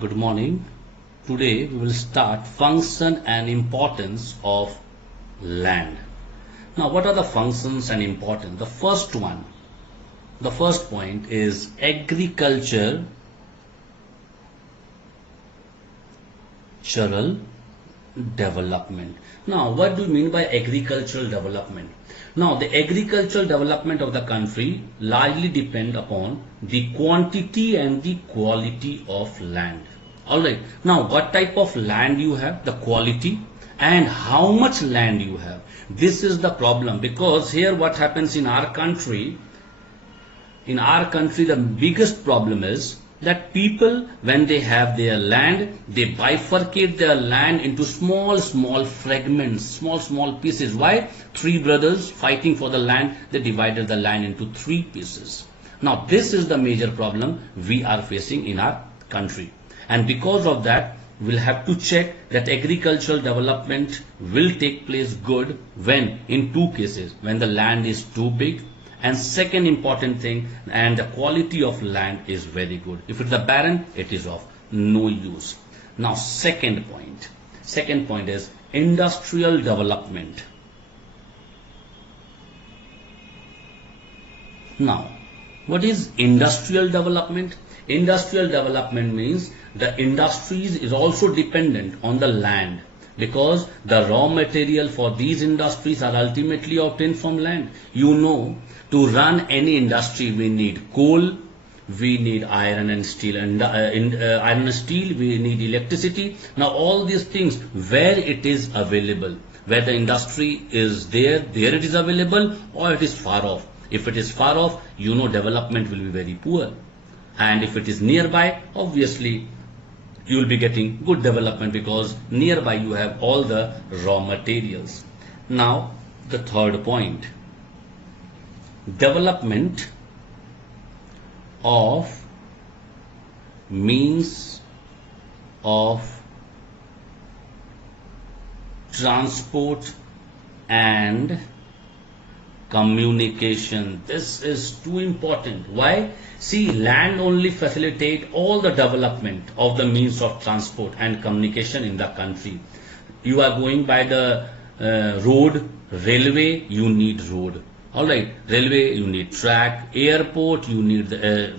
Good morning. Today we will start function and importance of land. Now, what are the functions and importance? The first point is agricultural development. Now, what do you mean by agricultural development? Now, the agricultural development of the country largely depend upon the quantity and the quality of land. Alright, now what type of land you have, the quality and how much land you have. This is the problem, because here what happens in our country, the biggest problem is that people, when they have their land, they bifurcate their land into small fragments, small pieces. Why? Three brothers fighting for the land, they divided the land into three pieces. Now this is the major problem we are facing in our country, and because of that we'll have to check that agricultural development will take place good when, in two cases, when the land is too big, and second important thing, and the quality of land is very good. If it's a barren, it is of no use. Now second point is industrial development. Now, what is industrial development? Industrial development means the industries is also dependent on the land, because the raw material for these industries are ultimately obtained from land. You know, to run any industry we need coal, we need iron and steel, and iron and steel, we need electricity. Now all these things, where it is available, where the industry is there it is available, or it is far off. If it is far off, you know, development will be very poor. And if it is nearby, obviously you will be getting good development, because nearby you have all the raw materials. Now the third point, development of means of transport and communication. This is too important. Why? See, land only facilitate all the development of the means of transport and communication in the country. You are going by the road, railway, you need road. Alright, railway, you need track, airport, you need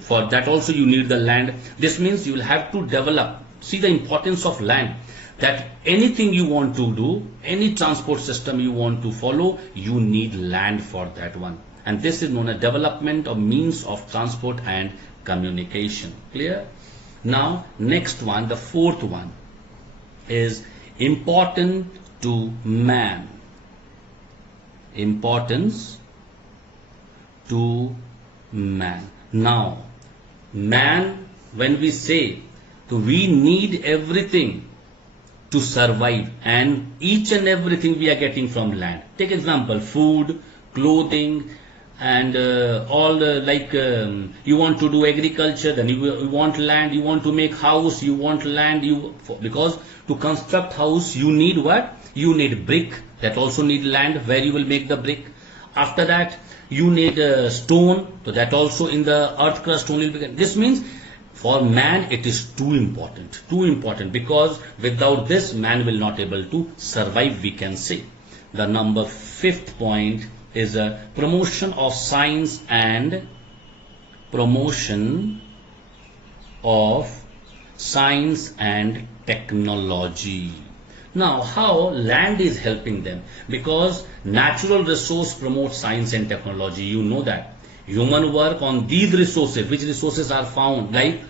for that also you need the land. This means you will have to develop. See the importance of land, that anything you want to do, any transport system you want to follow, you need land for that one. And this is known as development of means of transport and communication. Clear? Now next one, the fourth one, is important to man. Importance to man. Now man, when we say, so we need everything to survive, and each and everything we are getting from land. Take example, food, clothing, and all you want to do agriculture, then you want land, you want to make house, you want land, because to construct house you need what? You need brick, that also need land where you will make the brick. After that you need stone, so that also in the earth crust only will be. This means for man it is too important, because without this man will not able to survive, we can say. The number fifth point is a promotion of science and technology. Now how land is helping them? Because natural resource promotes science and technology. You know that human work on these resources, which resources are found, like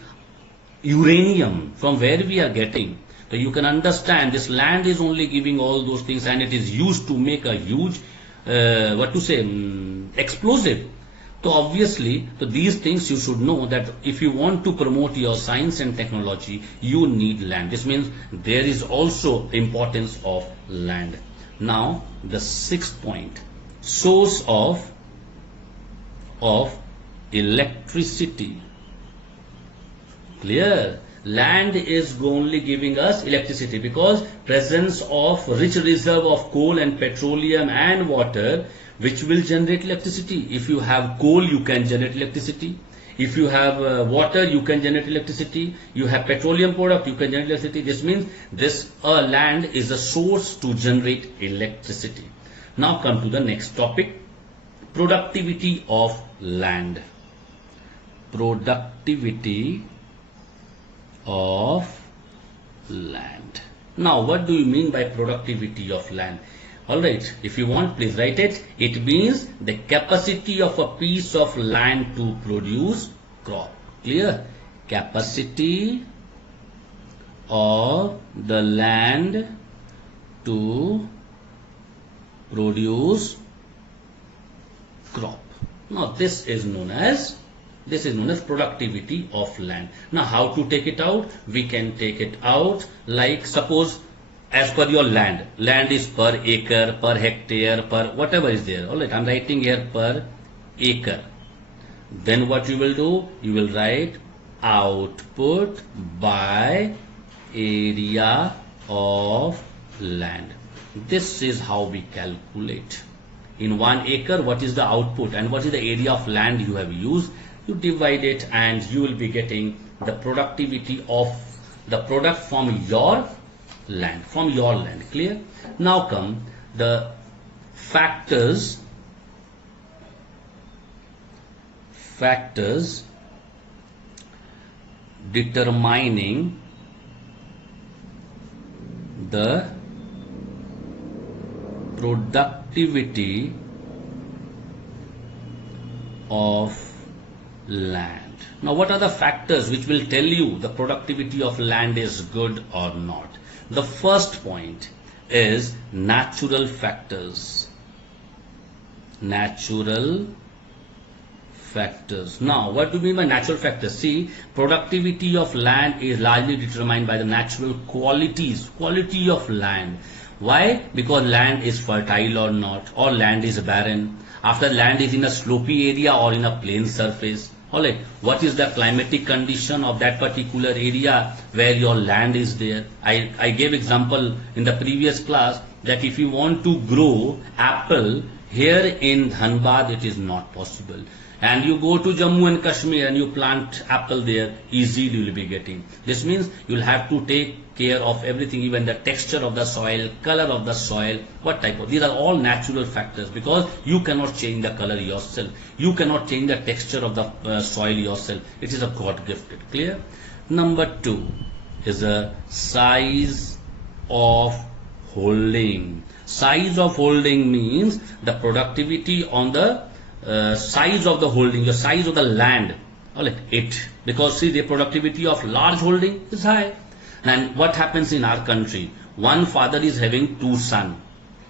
uranium, from where we are getting. So you can understand this land is only giving all those things, and it is used to make a huge explosive. So obviously, so these things you should know, that if you want to promote your science and technology, you need land. This means there is also importance of land. Now the sixth point, source of electricity. Clear? Land is only giving us electricity, because presence of rich reserve of coal and petroleum and water, which will generate electricity. If you have coal, you can generate electricity. If you have water, you can generate electricity. You have petroleum product, you can generate electricity. This means this land is a source to generate electricity. Now come to the next topic, productivity of land. Productivity of land. Now what do you mean by productivity of land? Alright, if you want, please write it. It means the capacity of a piece of land to produce crop. Clear? Capacity of the land to produce crop. Now this is known as productivity of land. Now how to take it out? We can take it out like, suppose as per your land is per acre, per hectare, per whatever is there. Alright, I'm writing here per acre. Then what you will do? You will write output by area of land. This is how we calculate. In 1 acre, what is the output and what is the area of land you have used? You divide it and you will be getting the productivity of the product from your land, clear? Now come the factors determining the productivity of land. Now what are the factors which will tell you the productivity of land is good or not? The first point is natural factors. Natural factors. Now what do you mean by natural factors? See, productivity of land is largely determined by the natural quality of land. Why? Because land is fertile or not, or land is barren. After land is in a slopy area or in a plain surface. Alright, what is the climatic condition of that particular area where your land is there? I gave example in the previous class that if you want to grow apple here in Dhanbad, it is not possible. And you go to Jammu and Kashmir and you plant apple there, easily you will be getting. This means you will have to take care of everything, even the texture of the soil, color of the soil, what type of. These are all natural factors because you cannot change the color yourself. You cannot change the texture of the soil yourself. It is a God gifted. Clear? Number 2 is a size of holding. Size of holding means the productivity on the size of the holding, the size of the land. Because see, the productivity of large holding is high. And what happens in our country? One father is having 2 sons.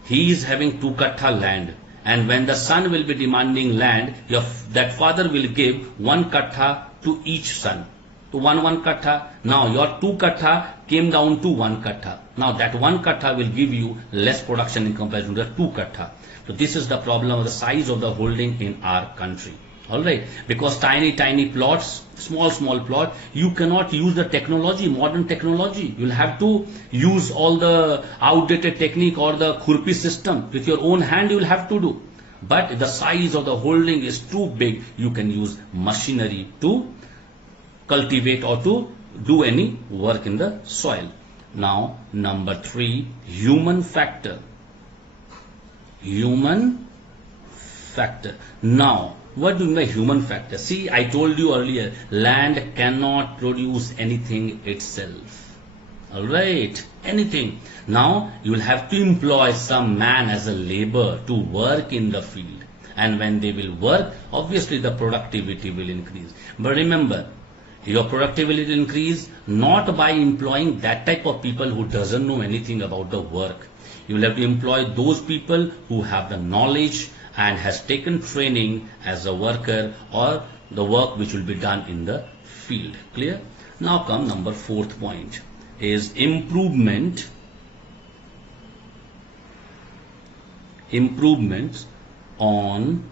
He is having 2 kattha land. And when the son will be demanding land, that father will give 1 kattha to each son. To 1 kattha. Now your 2 kattha came down to 1 kattha. Now that 1 kattha will give you less production in comparison to the 2 kattha. So this is the problem of the size of the holding in our country. Alright, because tiny plots, small plot, you cannot use the technology, modern technology. You'll have to use all the outdated technique or the khurpi system. With your own hand you will have to do. But if the size of the holding is too big, you can use machinery to cultivate or to do any work in the soil. Now number 3, human factor. Human factor. Now what do you mean by human factor? See, I told you earlier, land cannot produce anything itself. Alright, anything. Now you will have to employ some man as a labor to work in the field. And when they will work, obviously the productivity will increase. But remember, your productivity will increase not by employing that type of people who doesn't know anything about the work. You will have to employ those people who have the knowledge and has taken training as a worker or the work which will be done in the field. Clear? Now come number 4th point is improvements on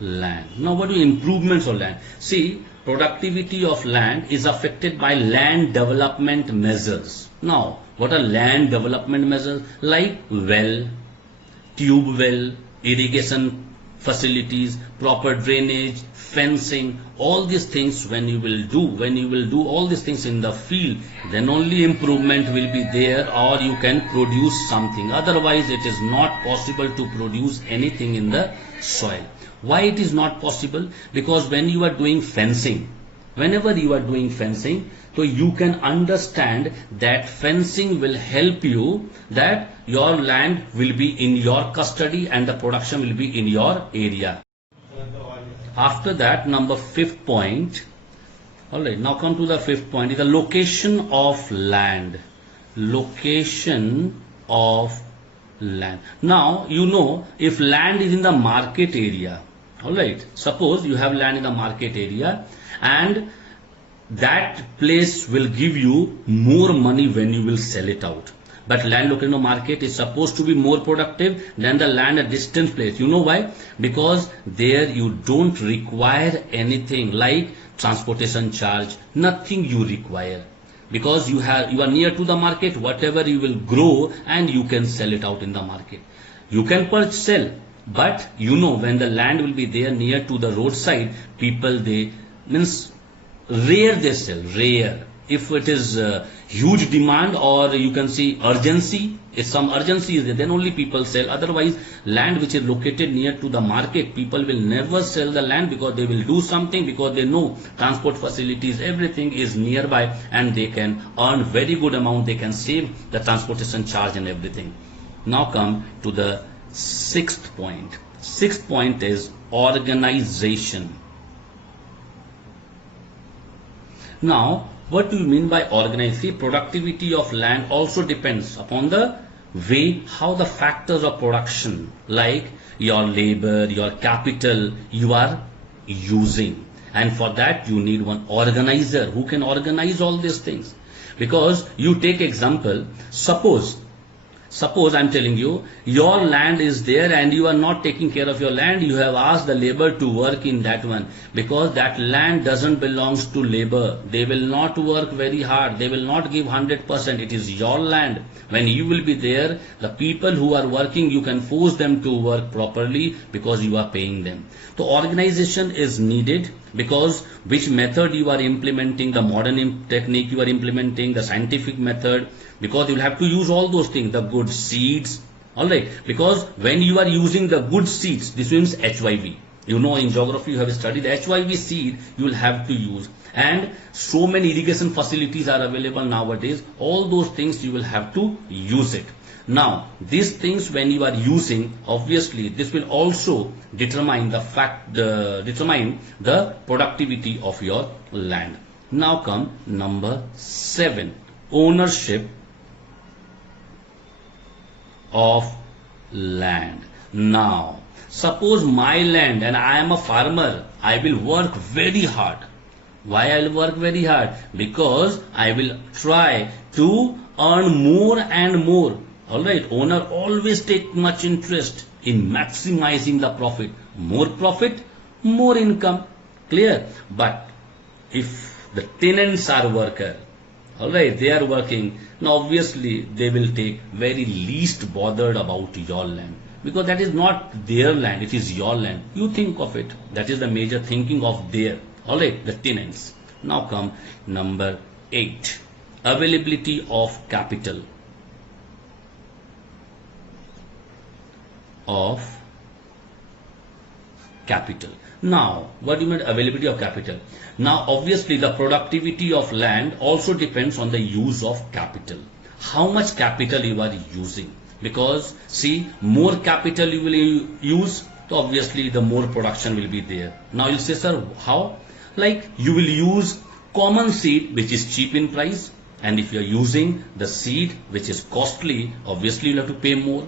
land. Now what do improvements on land? See, productivity of land is affected by land development measures. Now what are land development measures? Like well, tube well, irrigation facilities, proper drainage, fencing, all these things when you will do all these things in the field, then only improvement will be there, or you can produce something. Otherwise it is not possible to produce anything in the soil. Why it is not possible? Because when you are doing fencing, whenever you are doing fencing, so you can understand that fencing will help you, that your land will be in your custody and the production will be in your area. After that, number 5th point. Alright, now come to the 5th point, is the location of land. Location of land. Now, you know, if land is in the market area, alright, suppose you have land in the market area, and that place will give you more money when you will sell it out. But land located in the market is supposed to be more productive than the land at distant place. You know why? Because there you don't require anything like transportation charge, nothing you require. Because you are near to the market, whatever you will grow and you can sell it out in the market. You can sell, but you know, when the land will be there near to the roadside, people, they means rare they sell, rare. If it is huge demand, or you can see urgency, if some urgency is there, then only people sell. Otherwise, land which is located near to the market, people will never sell the land, because they will do something, because they know transport facilities, everything is nearby, and they can earn very good amount, they can save the transportation charge and everything. Now come to the 6th point. 6th point is organization. Now, what do you mean by organize? See, productivity of land also depends upon the way how the factors of production, like your labor, your capital, you are using. And for that you need one organizer who can organize all these things. Because you take example, suppose I'm telling you, your land is there and you are not taking care of your land. You have asked the labor to work in that one, because that land doesn't belong to labor. They will not work very hard. They will not give 100%. It is your land. When you will be there, the people who are working, you can force them to work properly because you are paying them. So organization is needed, because which method you are implementing, the modern technique you are implementing, the scientific method, because you will have to use all those things, the good seeds, alright, because when you are using the good seeds, this means HYV. You know, in geography you have studied the HYV seed you will have to use, and so many irrigation facilities are available nowadays. All those things you will have to use it. Now, these things when you are using, obviously this will also determine the productivity of your land. Now come number 7, ownership of land. Now, suppose my land and I am a farmer, I will work very hard. Why I will work very hard? Because I will try to earn more and more. Alright, owner always take much interest in maximizing the profit. More profit, more income. Clear? But if the tenants are worker, alright, they are working, now obviously they will take very least bothered about your land, because that is not their land, it is your land. You think of it. That is the major thinking of their, alright, the tenants. Now come number 8, availability of capital. Now, what do you mean availability of capital? Now, obviously the productivity of land also depends on the use of capital. How much capital you are using? Because see, more capital you will use, so obviously the more production will be there. Now you'll say, sir, how? Like you will use common seed which is cheap in price, and if you are using the seed which is costly, obviously you'll have to pay more.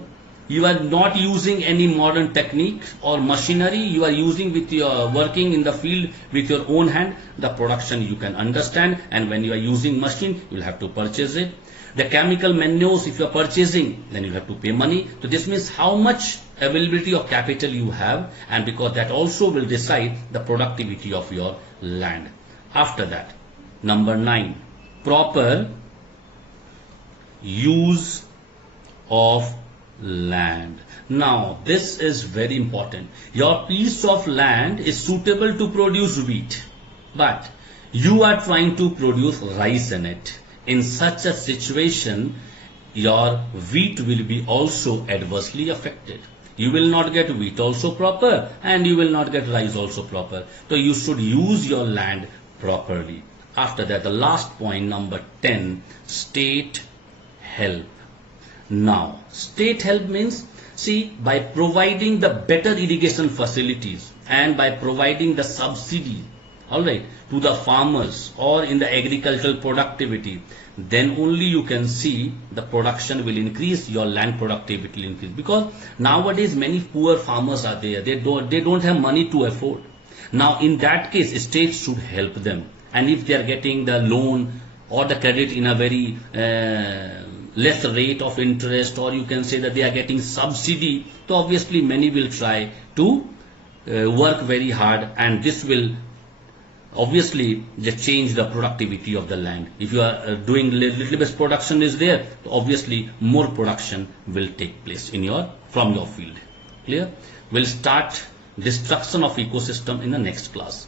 You are not using any modern technique or machinery. You are using with your working in the field with your own hand. The production you can understand, and when you are using machine, you will have to purchase it. The chemical manures, if you are purchasing, then you have to pay money. So this means how much availability of capital you have, and because that also will decide the productivity of your land. After that, number 9, proper use of land. Now this is very important. Your piece of land is suitable to produce wheat, but you are trying to produce rice in it. In such a situation, your wheat will be also adversely affected. You will not get wheat also proper, and you will not get rice also proper. So you should use your land properly. After that, the last point, number 10, state help. Now, state help means, see, by providing the better irrigation facilities and by providing the subsidy, all right, to the farmers or in the agricultural productivity, then only you can see the production will increase, your land productivity will increase. Because nowadays many poor farmers are there, they don't have money to afford. Now in that case, states should help them, and if they are getting the loan or the credit in a very less rate of interest, or you can say that they are getting subsidy, so obviously many will try to work very hard, and this will obviously just change the productivity of the land. If you are doing little bit production is there, obviously more production will take place in from your field. Clear? We'll start destruction of ecosystem in the next class.